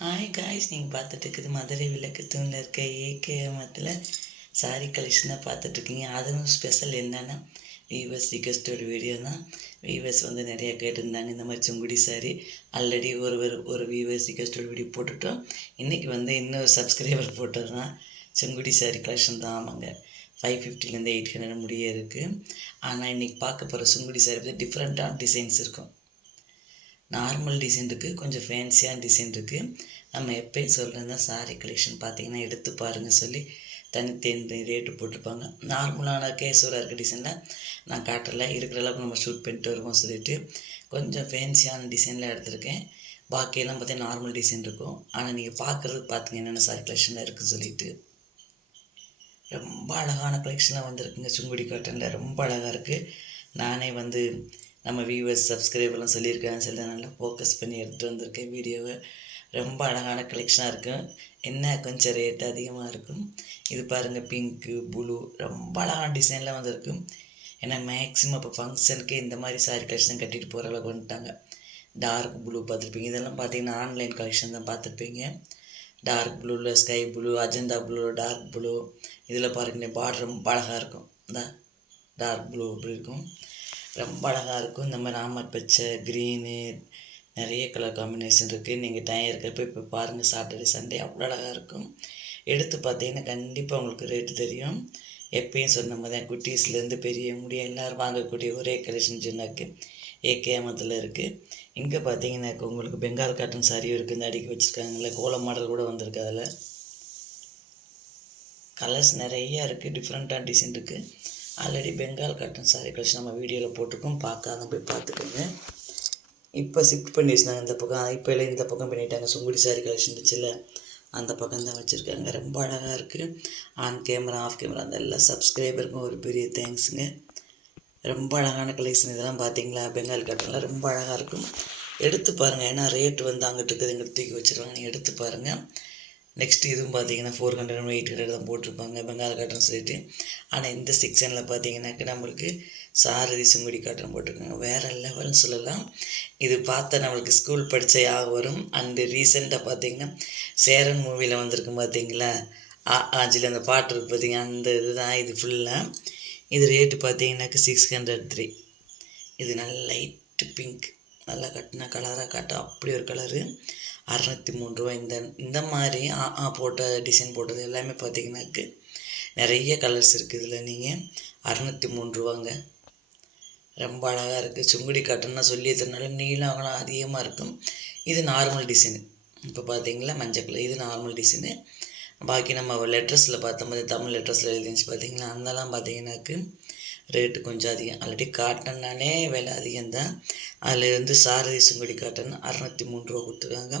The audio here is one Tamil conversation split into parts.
ஹாய் காய்ஸ் நீங்கள் பார்த்துட்டு இருக்குது மதுரை விளக்கு தூணில் இருக்க ஏகேஎமத்தில் சாரி கலெக்ஷன் தான் பார்த்துட்ருக்கீங்க அதுவும் ஸ்பெஷல் என்னென்னா விவஸ் ரிக்வெஸ்டோட வீடியோ தான். வீவர்ஸ் வந்து நிறையா கேட்டிருந்தாங்க இந்த மாதிரி சுங்குடி சாரி ஆல்ரெடி ஒரு ஒரு ஒரு வீவர்ஸ் ரிக்வெஸ்டோட வீடியோ போட்டுட்டோம். இன்றைக்கி வந்து இன்னொரு சப்ஸ்கிரைபர் போட்டது தான். செங்குடி சாரி கலெக்ஷன் தான் ஆமாங்க. ஃபைவ் ஃபிஃப்டிலேருந்து எயிட் ஹண்ட்ரட் முடிய இருக்குது ஆனால் இன்றைக்கி பார்க்க போகிற சுங்குடி சாரி வந்து டிஃப்ரெண்ட்டான டிசைன்ஸ் இருக்கும். நார்மல் டிசைன் இருக்குது கொஞ்சம் ஃபேன்சியான டிசைன் இருக்குது நம்ம எப்பயும் சொல்கிறது சாரி கலெக்ஷன் பார்த்தீங்கன்னா எடுத்து பாருங்கள் சொல்லி தனித்தனி ரேட்டு போட்டிருப்பாங்க. நார்மலான கேசூராக இருக்க டிசைனில் நான் காட்டல. இருக்கிற அளவுக்கு நம்ம ஷூட் பண்ணிட்டு வருவோம் சொல்லிட்டு கொஞ்சம் ஃபேன்சியான டிசைனில் எடுத்திருக்கேன். பாக்கியெல்லாம் பார்த்தீங்கன்னா நார்மல் டிசைன் இருக்கும். ஆனால் நீங்கள் பார்க்குறது பார்த்தீங்க என்னென்ன சாரி கலெக்ஷனில் இருக்குது சொல்லிட்டு. ரொம்ப அழகான கலெக்ஷனாக வந்திருக்குங்க. சுங்குடி காட்டனில் ரொம்ப அழகாக இருக்குது நானே வந்து நம்ம வியூவர்ஸ் சப்ஸ்கிரைபர்லாம் சொல்லியிருக்காங்க சொல்லி நல்லா ஃபோக்கஸ் பண்ணி எடுத்துகிட்டு வந்திருக்கேன் வீடியோவை ரொம்ப அழகான கலெக்ஷனாக இருக்கும் என்ன கொஞ்சம் ரேட் அதிகமாக இருக்கும்? இது பாருங்கள் பிங்க்கு ப்ளூ ரொம்ப அழகான டிசைன்லாம் வந்திருக்கும் ஏன்னா மேக்ஸிமம் இப்போ ஃபங்க்ஷனுக்கு இந்த மாதிரி சாரி கலெக்ஷன் கட்டிட்டு போகிற அளவுக்கு வந்துட்டாங்க. டார்க் ப்ளூ பார்த்துருப்பீங்க. இதெல்லாம் பார்த்தீங்கன்னா ஆன்லைன் கலெக்ஷன் தான் பார்த்துருப்பீங்க. டார்க் ப்ளூவில் sky blue Ajanta blue dark blue இதில் பாருங்க பார்டர் ரொம்ப அழகாக இருக்கும். இந்த டார்க் ப்ளூ அப்படி இருக்கும்? ரொம்ப அழகாக இருக்கும். இந்த மாதிரி ராமர் பச்சை க்ரீனு நிறைய கலர் காம்பினேஷன் இருக்குது நீங்கள் டைம் இருக்கிறப்ப இப்போ பாருங்கள் சாட்டர்டே சண்டே அவ்வளோ அழகாக இருக்கும். எடுத்து பார்த்தீங்கன்னா கண்டிப்பாக உங்களுக்கு ரேட்டு தெரியும். எப்பயும் சொன்ன மாதிரி தான் குட்டீஸ்லேருந்து பெரிய முடிய எல்லோரும் வாங்கக்கூடிய ஒரே கலெக்ஷன் சொன்னாக்கு ஏகேமத்தில் இருக்குது இங்கே பார்த்தீங்கன்னாக்க உங்களுக்கு பெங்கால் காட்டன் சாரியும் இருக்குது இந்த அடிக்க வச்சுருக்காங்கல்ல கோலம் மாடல் கூட வந்திருக்கு அதில். கலர்ஸ் நிறையா இருக்குது டிஃப்ரெண்ட்டான டிசைன் இருக்குது already Bengal cotton sari collection நம்ம வீடியோவில் போட்டிருக்கோம். பார்க்காத போய் பார்த்துக்கோங்க. இப்போ ஷிஃப்ட் பண்ணி வச்சுருந்தாங்க இந்த பக்கம் இப்போ எல்லாம் இந்த பக்கம் பண்ணிட்டாங்க. சுங்குடி சாரி கலெக்ஷன் இருந்துச்சுல்ல அந்த பக்கம் தான் வச்சுருக்காங்க. ரொம்ப அழகாக இருக்குது ஆன் கேமரா ஆஃப் கேமரா அந்த எல்லா சப்ஸ்கிரைபருக்கும் ஒரு பெரிய தேங்க்ஸுங்க ரொம்ப அழகான கலெக்ஷன் இதெல்லாம் பார்த்தீங்களா? பெங்கால் காட்டன்லாம் ரொம்ப அழகாக இருக்கும். எடுத்து பாருங்கள் ஏன்னா ரேட் வந்து அங்கிட்டு இருக்குது. இங்கிட்டு தூக்கி வச்சுருவாங்க. எடுத்து பாருங்கள் நெக்ஸ்ட்டு இதுவும் பார்த்தீங்கன்னா ஃபோர் ஹண்ட்ரட் எயிட் ஹண்ட்ரட் தான் போட்டிருப்பாங்க. பெங்கால் காட்டன் சொல்லிட்டு ஆனால் இந்த செக்ஷனில் பார்த்தீங்கன்னாக்க நம்மளுக்கு சாரதி சுங்குடி காட்டன் போட்டிருக்காங்க. வேறு லெவல்னு சொல்லலாம். இது பார்த்தா நம்மளுக்கு ஸ்கூல் படித்த யாக வரும். அண்டு ரீசெண்டாக பார்த்தீங்கன்னா சேரன் மூவியில் வந்திருக்கும் பார்த்தீங்களா ஆ ஆஞ்சில் அந்த பாட்டு இருக்குது பார்த்தீங்க அந்த இதுதான். இது ஃபுல்லாக இது ரேட்டு பார்த்தீங்கன்னாக்க சிக்ஸ் ஹண்ட்ரட் த்ரீ இது நல்ல லைட்டு பிங்க் நல்லா கட்டின கலராக காட்டும். அப்படி ஒரு கலரு அறநூற்றி மூணு ரூபா இந்த இந்த மாதிரி ஆ ஆ போட்ட டிசைன் போட்டது எல்லாமே பார்த்தீங்கன்னாக்கு நிறைய கலர்ஸ் இருக்குது இதில் நீங்கள் அறநூற்றி மூணு ரூபாங்க. ரொம்ப அழகாக இருக்குது சுங்குடி காட்டன்னா சொல்லி எத்தனால நீளம் அகலம் அதிகமாக இருக்கும். இது நார்மல் டிசைனு இப்போ பார்த்தீங்களா மஞ்சள் கலர் இது நார்மல் டிசைனு பாக்கி நம்ம லெட்டர்ஸில் பார்த்த மாதிரி தமிழ் லெட்டர்ஸில் எழுதிச்சு பார்த்தீங்களா அந்தலாம் பார்த்தீங்கன்னாக்கு ரேட்டு கொஞ்சம் அதிகம். ஆல்ரெடி காட்டன்னாலே விலை அதிகம்தான். அதில் வந்து சாரதி சுங்குடி காட்டன் அறநூற்றி மூணு ரூபா கொடுத்துருக்காங்க.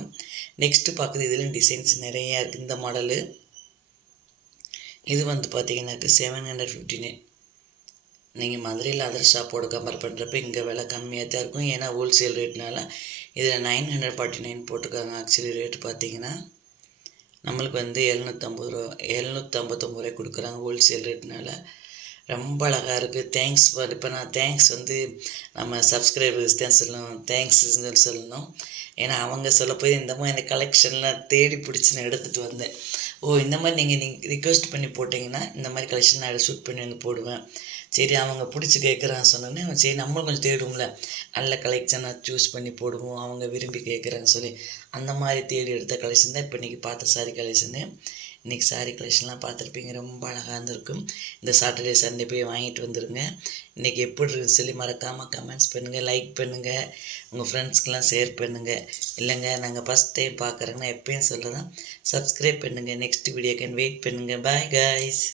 நெக்ஸ்ட்டு பார்க்குறது இதில் டிசைன்ஸ் நிறையா இருக்குது இந்த மாடலு இது வந்து பார்த்தீங்கன்னாக்கு செவன் ஹண்ட்ரட் ஃபிஃப்டி நைன் நீங்கள் மதுரையில் அதர் ஷாப்போட கம்பேர் பண்ணுறப்ப இங்கே விலை கம்மியாக தான் இருக்கும். ஏன்னா ஹோல்சேல் ரேட்னால இதில் நைன் ஹண்ட்ரட் ஃபார்ட்டி நைன் போட்டிருக்காங்க. ஆக்சுவலி ரேட்டு பார்த்தீங்கன்னா நம்மளுக்கு வந்து எழுநூற்றம்பது ரூபா எழுநூற்றம்பத்தொம்பது ரூபாய் கொடுக்குறாங்க ஹோல்சேல் ரேட்னால ரொம்ப அழகாக இருக்குது தேங்க்ஸ் இப்போ நான் தேங்க்ஸ் வந்து நம்ம சப்ஸ்கிரைபர்ஸ் தான் சொல்லணும். தேங்க்ஸ்ன்னு சொல்லணும். ஏன்னா அவங்க சொல்ல போய் இந்த மாதிரி இந்த கலெக்ஷன்லாம் தேடி பிடிச்சி நான் எடுத்துகிட்டு வந்தேன். ஓ இந்த மாதிரி நீங்கள் நீங்கள் ரிக்வெஸ்ட் பண்ணி போட்டிங்கன்னா இந்த மாதிரி கலெக்ஷன் நான் ஷூட் பண்ணி வந்து போடுவேன். சரி அவங்க பிடிச்சி கேட்குறான்னு சொன்னோன்னே சரி நம்மளும் கொஞ்சம் தேடுவோம்ல. நல்ல கலெக்ஷனாக சூஸ் பண்ணி போடுவோம். அவங்க விரும்பி கேட்குறாங்க சொல்லி. அந்த மாதிரி தேடி எடுத்த கலெக்ஷன் தான் இப்போ இன்றைக்கி பார்த்த சாரி கலெக்ஷனு இன்றைக்கி சாரி கலெக்ஷன்லாம் பார்த்துருப்பீங்க. ரொம்ப அழகாக இருந்திருக்கும். இந்த சாட்டர்டே சண்டே போய் வாங்கிட்டு வந்துடுங்க இன்றைக்கி எப்படி இருக்குன்னு சொல்லி மறக்காமல் கமெண்ட்ஸ் பண்ணுங்கள் லைக் பண்ணுங்கள் உங்கள் ஃப்ரெண்ட்ஸ்க்கெலாம் ஷேர் பண்ணுங்கள் இல்லைங்க நாங்கள் ஃபஸ்ட் டைம் பார்க்குறேங்கன்னா எப்பயும் சொல்கிறதான் சப்ஸ்கிரைப் பண்ணுங்கள் நெக்ஸ்ட் வீடியோக்கு வெயிட் பண்ணுங்கள் பாய் காய்ஸ்